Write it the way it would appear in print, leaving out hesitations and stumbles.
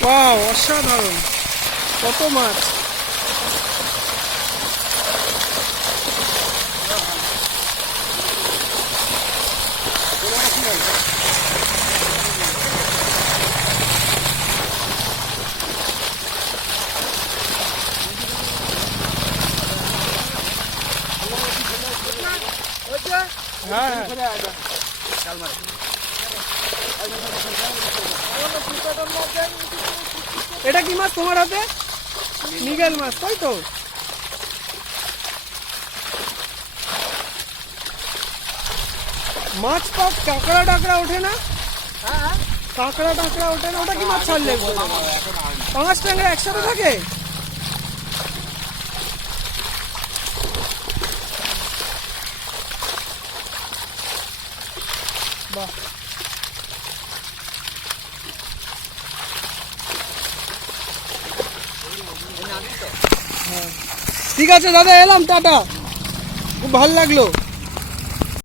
Wow, অসাধারণ! কত মাছ! হ্যাঁ, এটা কি মাছ তোমার হাতে? মৃগেল মাছ, তাই তো? মাছ পাক কাঁকড়া টাকড়া ওঠে না? কাঁকড়া টাকড়া ওঠে না? ওটা কি মাছ ছাড়লে? পাঁচ ট্যাংরা একসাথে থাকে? বাহ, ঠিক আছে দাদা, এলাম, টাটা। খুব ভালো লাগলো।